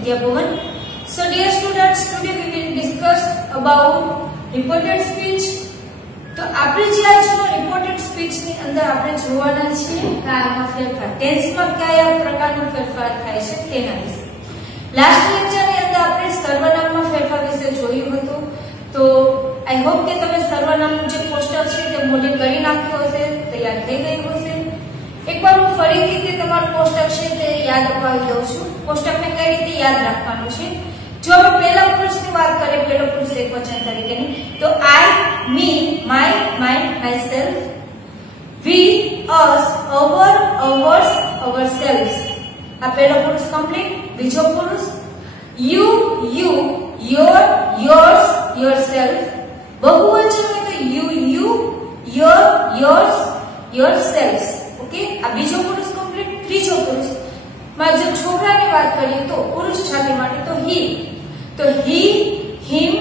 Vidya Bhavan. So dear students, today we will discuss about reported speech. તો આપણે જે આજનો રિપોર્ટેડ સ્પીચ ની અંદર આપણે જોવાના છીએ કે આમાં ફેરફાર ટેન્સ માં કયા પ્રકારનો ફેરફાર થાય છે તેના વિશે. લાસ્ટ લેક્ચર ની અંદર આપણે સર્વનામમાં ફેરફાર વિશે જોયું હતું. તો આઈ હોપ કે તમે સર્વનામનું જે કોષ્ટક છે તે મોઢે કરી નાખ્યો હશે, તૈયાર થઈ ગયું હશે. એકવાર હું ફરીથી તે તમારું કોષ્ટક છે તે યાદ અપાવી દઉં છું. કોષ્ટકને કઈ રીતે યાદ રાખવાનું છે? જો આપણે પહેલા પુરુષની વાત કરીએ, પહેલો પુરુષ એકવચન તરીકેની, તો I, me, my, mine, myself, we, us, our, ours, ourselves. આ પહેલો પુરુષ કમ્પ્લીટ. બીજો પુરુષ you, you, your, yours, yourself. બહુવચન હોય તો you, you, your, yours, yourselves. Okay, આ બીજો પુરુષ કમ્પ્લીટ. ત્રીજો પુરુષ માં જો છોકરાની વાત કરીએ તો પુરુષ જાતિ માટે તો હી. તો he, him,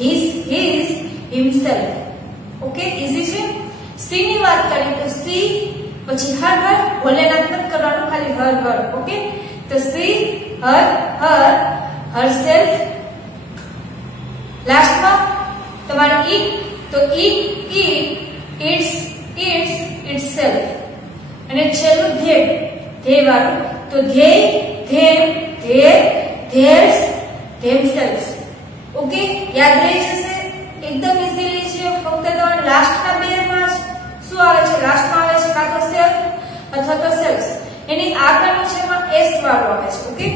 his, his, himself. Okay, easy છે. સી ની વાત કરીએ તો સી, પછી હર, હર, ભોલેનાથ મત કરવાનું, ખાલી હર, હર. ઓકે, તો સી, હર, હર, હરસેલ્ફ. લાસ્ટમાં તમારે ઈટ, તો it, it, its, its, itself. અને છેલ્લું ધેય, ધેય વાળું, તો they, them, their, theirs, themselves. Okay, યાદ રહી જશે. એકદમ ઈઝીલી છે. ફક્ત તમારે લાસ્ટના બે માં શું આવે છે? લાસ્ટમાં આવે છે કાં તો સેલ્ફ અથવા તો સેલ્વ્સ. એની આગળનું છે એમાં એસ વાળું આવે છે. ઓકે,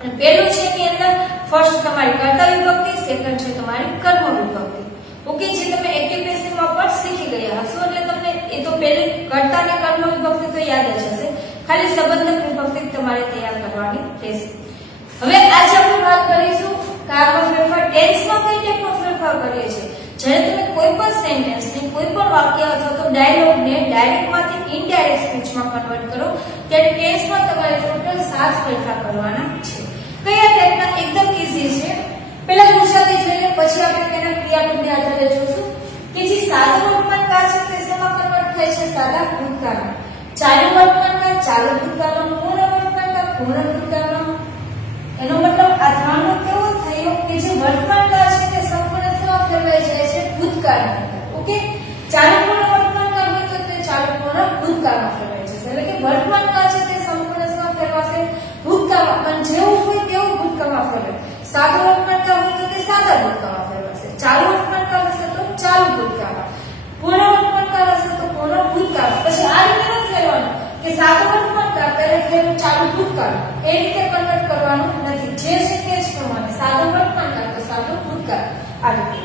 અને પહેલું છે એની અંદર ફર્સ્ટ તમારી કર્તા વિભક્તિ, સેકન્ડ છે તમારી કર્મ વિભક્તિ. ઓકે, જે તમે એક્ટિવ પેસિવમાં પણ શીખી ગયા હશો એટલે તમને એ તો પહેલી કર્તા અને કર્મ વિભક્તિ તો યાદ જ હશે. ખાલી સંબંધક વિભક્તિ તમારે તૈયાર કરવાની રહેશે. હવે આજે આપણે વાત કરીશું કે આમાં ફેરફાર ટેન્સમાં કઈ ટાઈપનો ફેરફાર કરીએ છીએ. જ્યારે તમે કોઈ પણ સેન્ટેન્સને, કોઈ પણ વાક્ય અથવા તો ડાયલોગને ડાયરેક્ટમાંથી ઇનડાયરેક્ટ સ્પીચમાં કન્વર્ટ કરો ત્યારે ટેન્સમાં તમારે ટોટલ 7 ફેરફાર કરવાના છે. કયા ટાઈપના? એકદમ ઈઝી છે. પહેલા ગુજરાતી જોઈએ, પછી આપણે તેના ક્રિયાપદને આધારે જોશું કે જે સાદું વર્તમાનકાળ છે તે શેમાં કન્વર્ટ થાય છે? સાદા ભૂતકાળમાં. ચાલુ વર્તમાનકાળ ચાલુ ભૂતકાળમાં, પૂર્ણ વર્તમાનકાળ પૂર્ણ ભૂતકાળમાં. એનો મતલબ આ ત્રણનો કેવો થયો કે જે વર્તમાનકાળ છે તે સંપૂર્ણ સેવા ફેરવાઈ જાય છે ભૂતકાળમાં. ઓકે, ચાલુ પૂર્ણ વર્તમાનકાળ હોય તો તે ચાલુ પૂર્ણ ભૂતકાળમાં ફેરવાઈ જશે. એટલે કે વર્તમાનકાળ છે તે સંપૂર્ણ સેવા ફેરવાશે ભૂતકાળમાં, પણ જેવું હોય તેવું ભૂતકાળમાં ફેરવાય. સાદું વર્તમાનકાળ હોય તો તે સાદા ભૂતકાળમાં ફેરવાશે. ચાલુ વર્તમાનકાળ હશે તો ચાલુ ભૂતકાળમાં, પૂર્ણ વર્તમાનકાળ હશે તો પૂર્ણ ભૂતકાળમાં. પછી આ રીતે નથી ફેરવાનું કે સાદું વર્તમાનકાળ ત્યારે ફેરવું ચાલુ ભૂતકાળ, એ રીતે કન્વર્ટ કરવાનું નથી. જે છે તે જ પ્રમાણે સાદું વર્તમાનકાળ તો સાદું ભૂતકાળ, આ રીતે.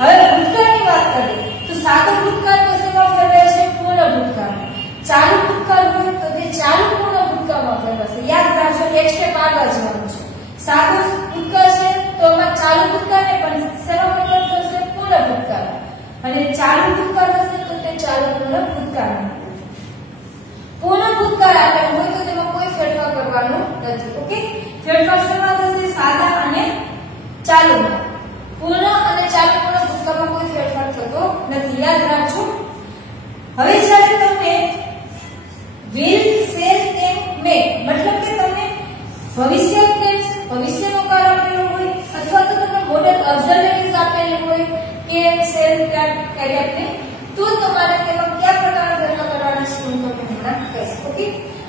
હવે ભૂતકાળની વાત કરીએ તો સાદું ભૂતકાળ તો શેમાં ફેરવાય છે? પૂર્ણ ભૂતકાળમાં. ચાલુ ભૂતકાળ હોય તો તે ચાલુ પૂર્ણ ભૂતકાળમાં ફેરવાશે. યાદ રાખજો, એક સ્ટેપ આગળ જવાનું છે. સાદું ભૂતકાળ છે તો આમાં ચાલુ ભૂતકાળને પણ શેમાં કન્વર્ટ કરશે? પૂર્ણ ભૂતકાળમાં. અને ચાલુ ભૂતકાળ હશે તો તે ચાલુ પૂર્ણ ભૂતકાળમાં. પૂર્ણ ભૂતકાળ આગળ હોય તો તેમાં કોઈ ફેરફાર કરવાનો નથી. ઓકે, ફેરફાર શેમાં થશે? સાદા અને ચાલુમાં. પૂર્ણ અને ચાલુ પૂર્ણ ભૂતકાળમાં કોઈ ફેરફાર થતો નથી. યાદ રાખજો. હવે જ્યારે તમે will, shall, can, may, મતલબ કે તમે ભવિષ્ય ટેન્સ, ભવિષ્યનો કાળ આપેલો હોય અથવા તો તમે મોડલ ઓક્ઝિલરીઝ આપેલી હોય કે shall, can, ટાઈપને, તો તમારે તેમાં કયા પ્રકારના ફેરફાર કરવાના છે હું તમને હમણાં કહીશ. ઓકે,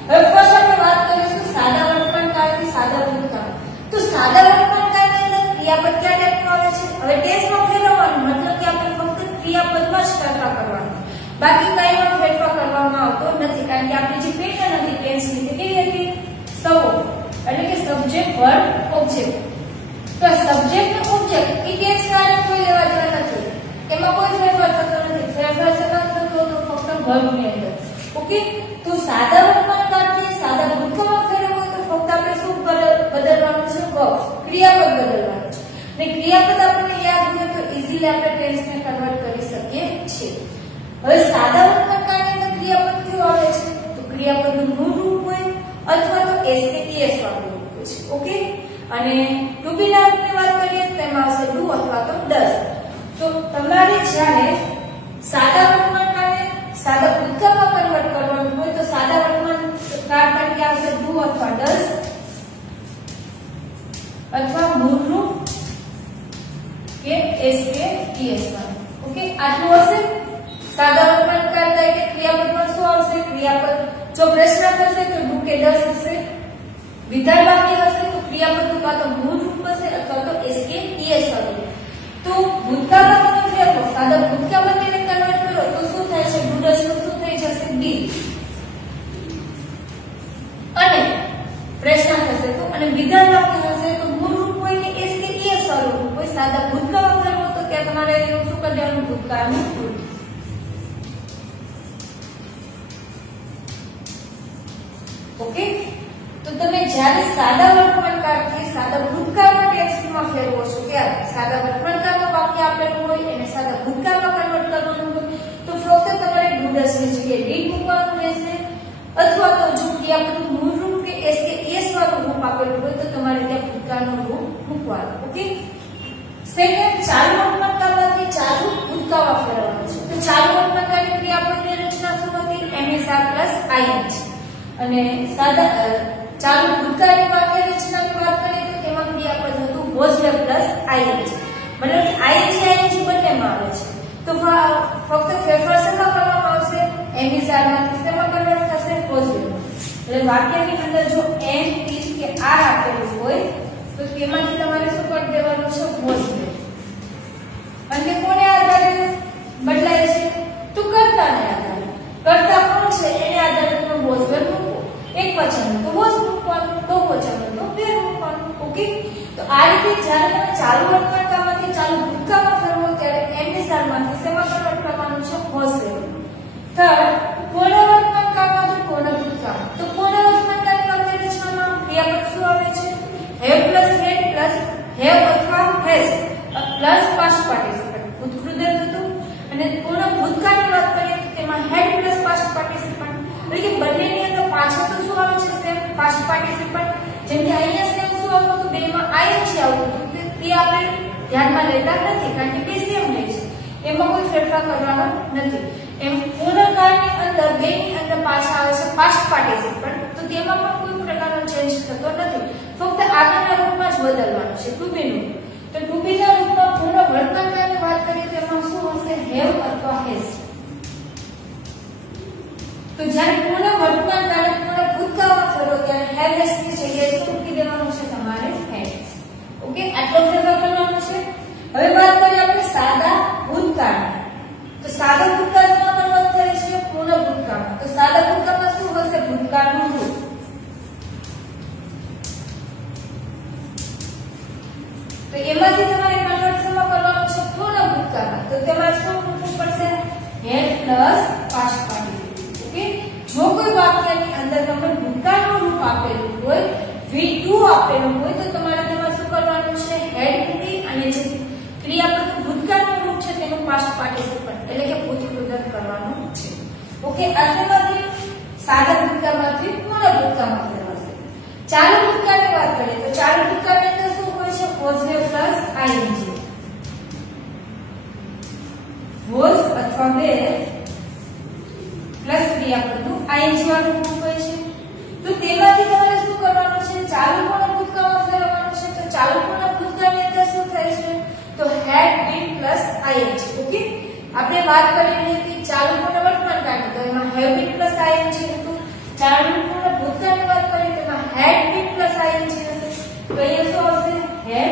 હવે ફર્સ્ટ આપણે વાત કરીશું સાદા વર્તમાનકાળની સાદા ભૂતકાળ. તો સાદા વર્તમાનકાળની અંદર ક્રિયાપદ કયા ટાઈપનું આવે છે? હવે ટેન્સમાં ફેરવવાનું મતલબ કે આપણે ફક્ત ક્રિયાપદમાં જ ફેરફાર કરવાનો, બાકી કાંઈમાં ફેરફાર કરવામાં આવતો નથી. કારણ કે આપણી જે પેટર્ન હતી ટેન્સની તે કેવી હતી? સૌ, એટલે કે સબ્જેક્ટ, વર્બ, ઓબ્જેક્ટ. તો સબ્જેક્ટ અને ઓબ્જેક્ટ એ ટેન્સ સાથે કોઈ લેવા દેવા નથી. એમાં કોઈ ફેરફાર થતો નથી. ફેરફાર શેમાં થતો તો ફક્ત વર્બની અંદર. ઓકે, તો સાદા વર્તમાનકાળથી સાદા ભૂતકાળમાં ફેરવવું હોય તો ફક્ત આપણે શું બદલવાનું છે? વર્બ, ક્રિયાપદ બદલવાનું છે. અને ક્રિયાપદ આપણને યાદ હોય તો ઈઝીલી આપણે ટેન્સને કન્વર્ટ કરી શકીએ છીએ. હવે સાદા વર્તમાનકાળની અંદર ક્રિયાપદ કયું આવે છે? તો ક્રિયાપદનું મૂળ રૂપ હોય અથવા તો એસ કે ટીએસ વાળું રૂપ હોય છે. ઓકે, અને ટુ બી ના રૂપની વાત કરીએ તો એમાં આવશે ડુ અથવા તો ડઝ. તો તમારે જ્યારે સાદા વર્તમાનકાળને સાદા ભૂતકાળમાં કન્વર્ટ કરવાનું હોય તો સાદા વર્તમાનકાળ તરીકે આવશે ડુ અથવા ડઝ. SKES વાળું. ઓકે, આટલું હશે. સાદા વર્તમાનકાળ તરીકે ક્રિયાપદમાં શું આવશે? ક્રિયાપદ જો પ્રશ્ન થશે તો ડુ કે ડસ હશે. વિધાન વાક્ય હશે તો ક્રિયાપદનું કાં તો મૂળ રૂપ હશે અથવા તો SKES વાળું. તો ભૂતકાળમાં તમે ફેરવો, સાદા ભૂતકાળમાં તેને કન્વર્ટ કરો તો શું થાય છે? ડુ ડસ નું શું થઈ જશે? બી. અને પ્રશ્ન થશે તો અને વિધાન વાક્ય હશે તો મૂળ રૂપ હોય કે SKES વાળું રૂપ હોય. સાદા ભૂતકાળમાં ફેરવો તો ત્યાં તમારે એનું શું કરી દેવાનું? ભૂતકાળનું રૂપ. ઓકે, તો તમે જ્યારે સાદા વર્તમાનકાળથી સાદા ભૂતકાળમાં ટેક્સ્ટમાં ફેરવો છો ત્યારે સાદા વર્તમાનકાળમાં વાક્ય આપેલું હોય એને સાદા ભૂતકાળમાં કન્વર્ટ કરવાનું હોય તો ફક્ત તમારે ડુ ડસ ની જગ્યાએ ડીડ મૂકવાનું રહેશે, અથવા તો જો ક્રિયાપદનું મૂળ રૂપ કે SKES વાળું રૂપ આપેલું હોય તો તમારે ત્યાં ભૂતકાળનું રૂપ મૂકવાનું. ઓકે, સેકન્ડ, ચાલુ વર્તમાનકાળમાંથી ચાલુ ભૂતકાળમાં ફેરવવાનું છે. તો ચાલુ વર્તમાનકાળની ક્રિયાપદની રચના શું હતી? MSR +ING. અને સાદા ચાલુ ભૂતકાળની વાક્ય રચનાની વાત કરીએ તો તેમાં ક્રિયાપદ હતું was were +ING. મતલબ ING બંનેમાં આવે છે. તો ફક્ત ફેરફાર શેમાં કરવામાં આવશે? MSR માંથી શેમાં કન્વર્ટ થશે? was were. એટલે વાક્યની અંદર જો M is કે R આપેલું હોય તો તેમાંથી તમારે શું કરી દેવાનું છે? was were. અને કોને આધારે બદલાય છે? તો કર્તાને આધારે. કર્તા કોણ છે? એને આધારે તમે was were મૂકો. એક વચન તો was મૂકવાનું, તો વચન તો were મૂકવાનું. ઓકે, તો આ રીતે જ્યારે તમે ચાલુ વર્તમાનકાળમાંથી ચાલુ ભૂતકાળમાં ફેરવો ત્યારે MSR માંથી શેમાં કન્વર્ટ કરવાનું છે? was were. થર્ડ, પૂર્ણ વર્તમાનકાળમાંથી પૂર્ણ ભૂતકાળ. તો પૂર્ણ વર્તમાનકાળની વાક્ય રચનામાં ક્રિયાપદ શું આવે છે? have +had have અથવા has past participle ભૂતકૃદય હતું. અને પૂર્ણ ભૂતકાળની વાત કરીએ તો તેમાં had past participle. એટલે કે બંનેની અંદર પાછળ તો શું આવે છે? Same past participle. જેમ કે અહીંયા સેમ શું આવતું હતું? બેમાં ING આવતું હતું. તે આપણે ધ્યાનમાં લેતા નથી કારણ કે બે સેમ રહે છે, એમાં કોઈ ફેરફાર કરવાનો નથી. એમ પૂર્ણકાળની અંદર બેની અંદર પાછા આવે છે past participle, તો તેમાં પણ કોઈ પ્રકારનો ચેન્જ થતો નથી, ફક્ત આગળના રૂપમાં જ બદલવાનું છે ટુ બી નું. તો ટુ બી ના રૂપમાં પૂર્ણ વર્તમાનકાળની વાત કરીએ તો એમાં શું હશે? have અથવા has. તો જ્યારે પૂર્ણ વર્તમાનકાળ પૂર્ણ ભૂતકાળમાં ફેરવો ત્યારે have has ની જગ્યાએ શું મૂકી દેવાનું છે? તમારે had. ઓકે, આટલો ફેરફાર કરવાનો છે. હવે વાત કરીએ આપણે સાદા ભૂતકાળ. તો સાદા ભૂતકાળમાં કન્વર્ટ થાય છે પૂર્ણ ભૂતકાળમાં. તો સાદા ભૂતકાળમાં શું હશે? ભૂતકાળનું રૂપ. તો એમાંથી તમારે કન્વર્ટ શેમાં કરવાનું છે? પૂર્ણ ભૂતકાળમાં. તો તમારે શું મૂકવું પડશે? had past participle. ઓકે, જો કોઈ વાક્યની અંદર તમને ભૂતકાળનું રૂપ આપેલું હોય, V2 આપેલું હોય તો તમારે તેમાં શું કરવાનું છે? had મૂકી અને જે ક્રિયાપદ ભૂતકાળનું રૂપ છે તેનું past participle એટલે કે ભૂતકૃદય કરવાનું છે. ઓકે, આમાંથી સાદા ભૂતકાળમાંથી પૂર્ણ ભૂતકાળમાં ફેરવાશે. ચાલુ ભૂતકાળની વાત કરીએ તો ચાલુ ભૂતકાળની અંદર શું હોય છે? was were +ING. was અથવા were પ્લસ ક્રિયાપદનું ING વાળું રૂપ હોય છે. તો તેમાંથી તમારે શું કરવાનું છે? ચાલુ પૂર્ણ ભૂતકાળમાં ફેરવવાનું છે. તો ચાલુ પૂર્ણ ભૂતકાળની અંદર શું થાય છે? તો had been +ING. ઓકે, આપણે વાત કરેલી હતી ચાલુ પૂર્ણ વર્તમાનકાળની, તો એમાં have been +ING હતું. ચાલુ પૂર્ણ ભૂતકાળની વાત કરીએ તો એમાં had been +ING હશે. તો અહીંયા શું આવશે? had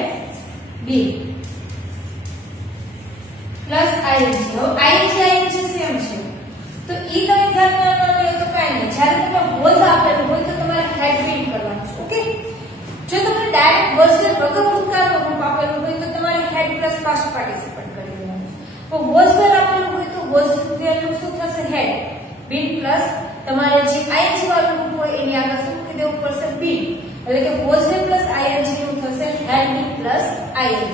been +ING. ING same છે તો ઈ તમે ધ્યાનમાં લો તો કાઈ નહીં. જ્યારે તમે was આપેલું હોય તો તમારે had been કરવાનું છે. ઓકે, જો તમે ડાયરેક્ટ was ને વગર ભૂતકાળનું રૂપ આપેલું હોય તો તમારે had past participle કરી દેવાનું. તો was આપેલું હોય તો was વેલ્યુ શું થશે? had been પ્લસ તમારે જે ING વાળું રૂપ હોય એની આગળ શું મૂકી દેવું પડશે? been. એટલે કે was નું થશે had been +ING.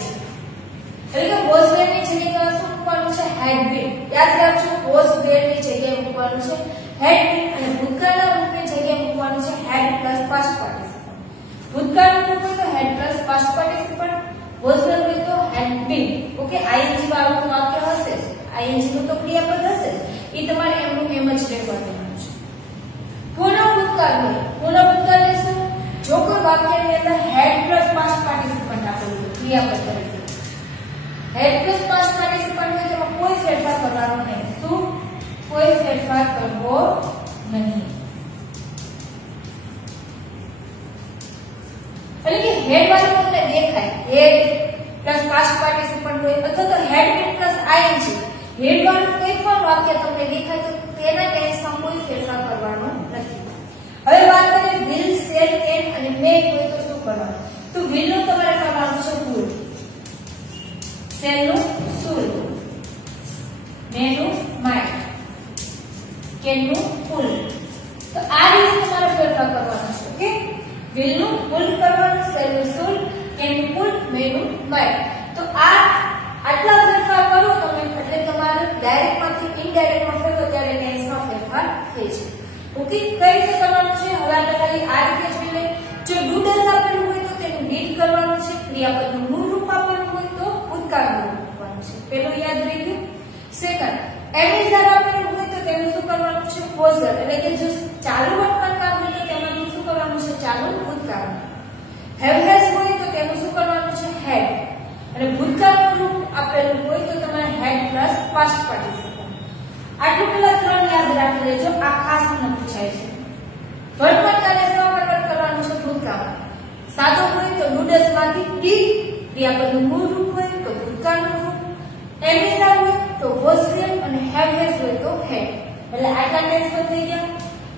એટલે કે was ની જગ્યાએ શું મૂકવાનું છે? had been. યાદ રાખજો, was ની જગ્યાએ મૂકવાનું છે had been અને ભૂતકાળના રૂપની જગ્યાએ મૂકવાનું છે had past participle. ભૂતકાળનું રૂપ હોય તો had past participle, was હોય તો had been. ઓકે, ING વાળું વાક્ય હશે જ, ING નું તો ક્રિયાપદ હશે જ, એ તમારે એમનું એમ જ રહેવાનું છે. પૂર્ણ ભૂતકાળ શું? જો કોઈ વાક્યની અંદર had past participle આપેલું ક્રિયાપદ તરીકે had ફેરફાર કરવો નહીં. એટલે કે હેડ વાળું તમને દેખાય હેડ પ્લસ પાસ્ટ પાર્ટિસિપન્ટ હોય અથવા તો હેડ બીન પ્લસ આઈએનજી હેડ વાળું કોઈ પણ વાક્ય તમને દેખાય તો તેના ટેન્સમાં કોઈ ફેરફાર કરવાનો નથી. હવે વાત કરીએ વિલ શેલ કેન અને મે હોય તો શું કરવાનું? તો વિલ નું તમારે કરવાનું છે ફૂલ, શેલ નું શુલ, મે નું માઇટ, કેન નું ફૂલ. તો આ રીતે તમારે ફેરફાર કરવાનો છે. ઓકે, વિલ નું ફૂલ કરવાનું, શેલ નું શુલ, કેન નું ફૂલ, મે નું માઇટ. તો આટલા ફેરફાર કરો તમે એટલે તમારે ડાયરેક્ટ માંથી ઇનડાયરેક્ટ માં ફેરવો ત્યારે ટેન્સમાં ફેરફાર થઈ છે. ઓકે, કઈ રીતે કરવાનું છે? હવે આપણે ખાલી આ રીતે જોઈ લઈએ. જો ડુ ડઝ આપેલું હોય તો તેનું ડીડ કરવાનું છે. ક્રિયાપદનું મૂળ રૂપ આપેલું હોય તો ભૂતકાળનું રૂપ આપવાનું છે. પેલું યાદ રહી ગયું. સેકન્ડ, એમિઝર આપેલું હોય તો તેનું શું કરવાનું છે? પોઝર. એટલે કે જો ચાલુ વર્તમાન કામ હોય તો તેમાં શું કરવાનું છે? ચાલુ ભૂતકાળ. હેવ હેઝ હોય તો તેનું શું કરવાનું છે? હેડ. અને ભૂતકાળનું રૂપ આપેલું હોય તો તમારે હેડ પ્લસ પાસ્ટ પાર્ટિસિપન્ટ. આટલું પેલા ત્રણ યાદ રાખી લેજો, આ ખાસ મને પૂછાય છે. વર્તમાન કાળને સમાનાર્થ કરવાનું છે ભૂતકાળ. સાદો હોય તો ડુ ડઝ માંથી ડી, ક્રિયાપદનું મૂળ રૂપ હોય તો ભૂતકાળનું રૂપ, એમિઝર હોય તો વોઝ વેર અને હેવ હેઝ હોય તો હેડ. એટલે આટલા ટેન્સ બંધ થઈ ગયા.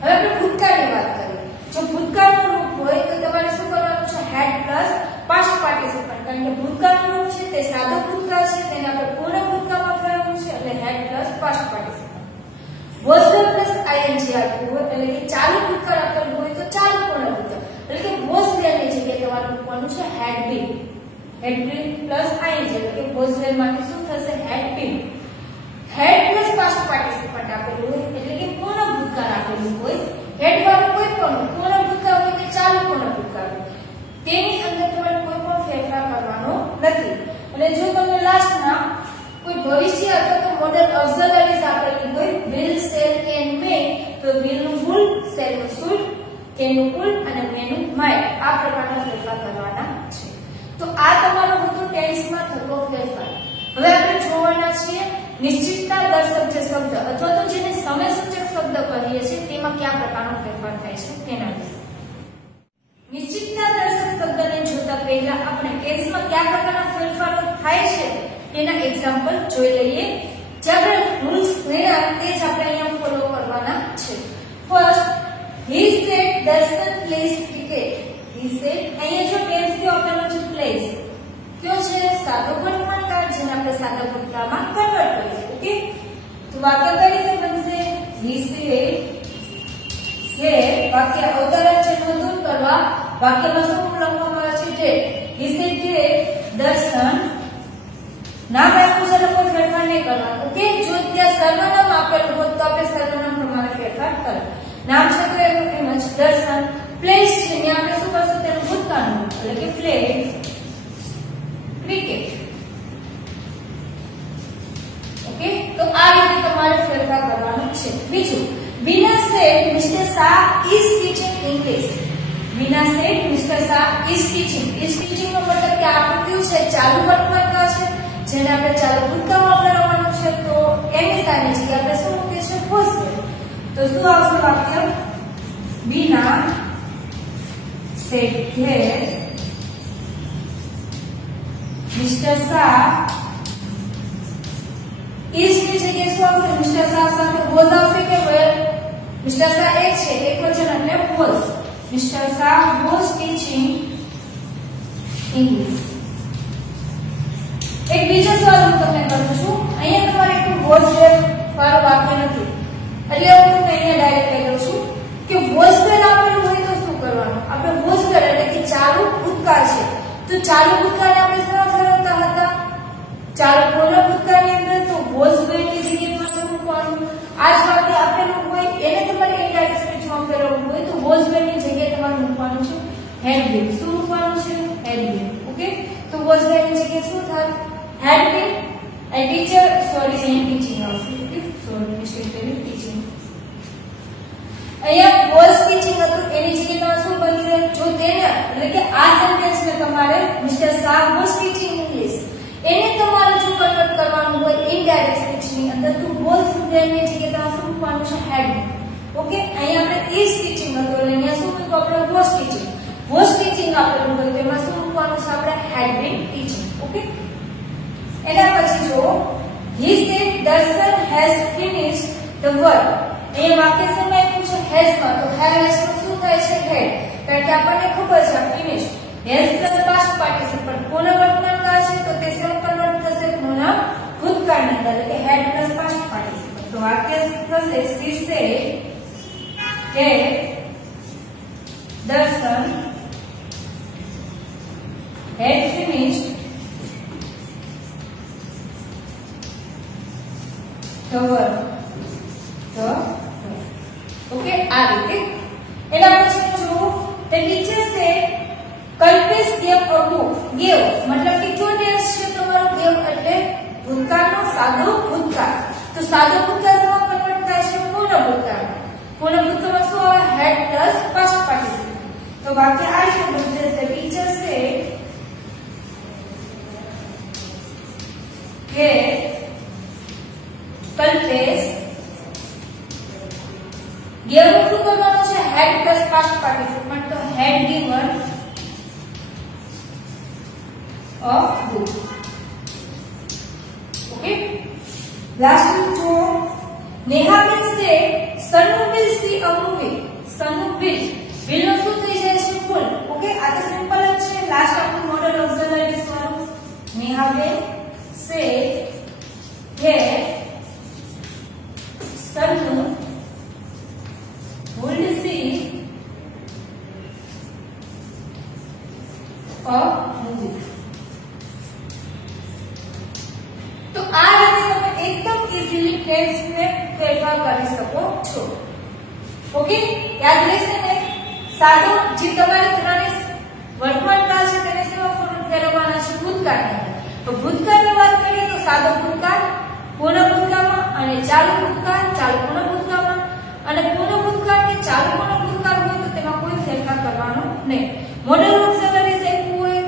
હવે આપણે ભૂતકાળની વાત કરીએ. જો ભૂતકાળનું રૂપ હોય તો તમારે શું કરવાનું છે? હેડ પ્લસ પાસ્ટ પાર્ટિસિપન્ટ. કારણ કે ભૂતકાળનું રૂપ છે તે સાદો ભૂતકાળ છે, તેને આપણે પૂર્ણ ભૂતકાળમાં ફેરવવું છે એટલે had plus past participant. Was were plus ING આપ્યું હોય એટલે કે ચાલુ ભૂતકાળ આપેલું હોય તો ચાલુ પૂર્ણ ભૂતકાળ. એટલે કે વોઝ વેર ની જગ્યાએ તમારે મૂકવાનું છે હેડ બીન. હેડ બીન પ્લસ આઈએનજી એટલે કે વોઝ વેર માંથી શું થશે? હેડ બીન. હેડ પ્લસ પાસ્ટ પાર્ટિસિપન્ટ આપેલું હોય એટલે કે પૂર્ણ ભૂતકાળ આપેલું હોય. હેડ વાળું કોઈ પણ પૂર્ણ ભૂતકાળ હોય કે ચાલુ પૂર્ણ ભૂતકાળ હોય તેની અંદર તમારે કોઈ પણ ફેરફાર કરવાનો નથી. અને જો તમને લાસ્ટમાં કોઈ ભવિષ્ય અથવા તો મોડલ ઓક્ઝિલરીઝ આપેલી હોય વિલ શેલ કેન મે તો વિલ નું ફૂલ, શેલ નું શુલ, કેન નું ફૂલ અને મે નું માઇટ આ પ્રકારના ફેરફાર કરવાના છે. તો આ તમારો હતો ટેન્સમાં થતો ફેરફાર. હવે આપણે જોવાના છીએ નિશ્ચિતતા દર્શક જે શબ્દ અથવા તો જેને સમય સૂચક શબ્દ કહીએ છીએ તેમાં કયા પ્રકારનો ફેરફાર થાય છે તેના વિશે. નિશ્ચિતતા દર્શક શબ્દને જોતા પહેલા આપણે ટેન્સમાં કયા પ્રકારના ફેરફારો થાય છે તેના એક્ઝામ્પલ જોઈ લઈએ. જે આપણે રૂલ્સ ભણ્યા તે જ આપણે અહીંયા ફોલો કરવાના છે. ફર્સ્ટ, he said દર્શન પ્લેસ ક્રિકેટ. he said અહીંયા જો ટેન્સ કયો આપેલો છે? પ્લેસ. કયો છે? સાદો વર્તમાન કાળ જેને આપણે સાદા ભૂતકાળમાં કન્વર્ટ કરીશું. ઓકે, તો વાક્ય કઈ રીતે બનશે? he said કે વાક્ય અવતરણ ચિહ્નો દૂર કરવા વાક્યમાં શું લખવામાં આવે છે? ડેડ. he said that દર્શન નામ આપ્યું છે કોઈ ફેરફાર નહીં કરવાનો. ઓકે, જો ત્યાં સર્વનામ આપેલું હોત તો આપણે સર્વનામ પ્રમાણે ફેરફાર કરો. નામ છે તો એમ જ દર્શન. પ્લેસ છે ત્યાં આપણે શું કરશું? તેનું ભૂતકાળનું એટલે કે પ્લે ક્રિકેટ. ઓકે, તો આ રીતે તમારે ફેરફાર કરવાનો છે. બીજું, Veena said Mr. Shah is teaching English. Veena said Mr. Shah is teaching. Is teaching નો મતલબ કે આપણું કયું છે? ચાલુ વર્તમાન કાળ છે જેને આપણે ચાલુ ભૂતકાળમાં ફેરવવાનું છે. તો એમિઝરની જગ્યાએ આપણે શું મૂકીએ છીએ? વોઝ વેર. તો શું આવશે વાક્ય? Veena said that Mr. Shah is ની જગ્યાએ શું આવશે? Mr. Shah સાથે વોઝ આવશે કે વેર? Mr. Shah એક છે, એકવચન એટલે was. Mr. Shah was teaching English. એક બીજો સવાલ હું તમને કરું છું. અહીંયા તમારે એક વોઝ વેર વાળું વાક્ય નથી એટલે હું તમને અહીંયા ડાયરેક્ટ કહી દઉં છું કે વોઝ વેર આપેલું હોય તો શું કરવાનું? આપણે વોઝ વેર એટલે કે ચાલુ ભૂતકાળ છે તો ચાલુ ભૂતકાળને આપણે શું ફેરવતા હતા? ચાલુ પૂર્ણ ભૂતકાળની અંદર તો વોઝ વેર ની જગ્યાએ શું મૂકવાનું? આ જ વાક્ય આપેલું હોય એને તમારે ઇનડાયરેક્ટ સ્પીચમાં ફેરવવું હોય તો વોઝ વેર ની જગ્યાએ તમારે મૂકવાનું છે હેડ બીન. શું મૂકવાનું છે? હેડ બીન. ઓકે, તો વોઝ વેર ની જગ્યાએ શું થાય? had been a teacher. Sorry, teaching also. Okay, sorry, mistake કરી teaching. અહીંયા was teaching હતું એની જગ્યાએ શું બનશે? જો તેને એટલે કે આ સેન્ટેન્સ ને તમારે Mr. Shah was teaching English એને તમારે જો કન્વર્ટ કરવાનું હોય ઇનડાયરેક્ટ સ્પીચ ની અંદર તો was there ની જગ્યાએ તમારે શું મૂકવાનું છે? ઓકે અહીંયા આપણે is teaching હતું એટલે અહીંયા શું મૂક્યું આપણે was teaching આપેલું હતું તેમાં શું મૂકવાનું છે આપણે had been teaching ઓકે એના પછી જો he said Darshan has finished the work એ વાક્ય સમય પૂછે has માં તો has શું થાય છે had કારણ કે આપણને ખબર છે finish has plus past participle કોનો વર્તમાન કાળ છે તો તે શું કન્વર્ટ થશે કોના ભૂતકાળની અંદર એટલે had plus past participle તો વાક્ય થશે she said that Darshan had finished the work okay आ રીતે એના પછી જો the teacher said Kalpesh gave a book gave मतलब कि जो ટેન્સ છે તમારો gave એટલે ભૂતકાળનો સાદો ભૂતકાળ તો સાદો ભૂતકાળમાં કન્વર્ટ થાય છે પૂર્ણ ભૂતકાળમાં શું આવે had plus past participle તો વાક્ય આ રીતે બનશે the teacher said કે Kalpesh gave શું કરવાનો છે had plus past participle તો had given a book okay last one jo Neha will say Sanu will see a movie Sanu will નો શું થઈ જાય છે ફૂલ ઓકે આ તો સિમ્પલ જ છે લાસ્ટ આપણું મોડલ ઓક્ઝિલરી વાળું Neha will say that Sanu would see a movie तो आ રીતે તમે એકદમ ઈઝીલી ટેન્સ ને ફેરફાર કરી શકો છો ઓકે યાદ રહેશે ને સાદો જે તમારે ત્રણે વર્તમાન કાળ છે તેને સેવા ફેરવવાના છે ભૂતકાળની તો ભૂતકાળની વાત કરીએ તો સાદો ભૂતકાળ પૂર્ણ ભૂતકાળમાં અને ચાલુ ભૂતકાળ ચાલુ પૂર્ણ ભૂતકાળમાં અને પૂર્ણ ભૂતકાળ કે ચાલુ પૂર્ણ ભૂતકાળ હોય તો તેમાં કોઈ ફેરફાર કરવાનો નહીં મોડલ ઓક્ઝિલરીઝ આપ્યું હોય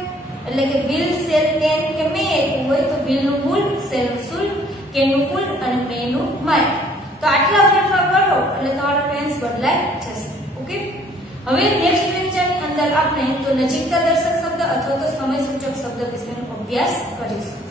એટલે કે will shall can કે may આપ્યું હોય તો will નું would shall should can નું could અને may નું might તો આટલા ફેરફાર કરો એટલે તમારો ટેન્સ બદલાઈ જશે ઓકે હવે નેક્સ્ટ લેક્ચરની અંદર આપણે તો નજીકતા દર્શક શબ્દ અથવા તો સમય સૂચક શબ્દ વિશેનો અભ્યાસ કરીશું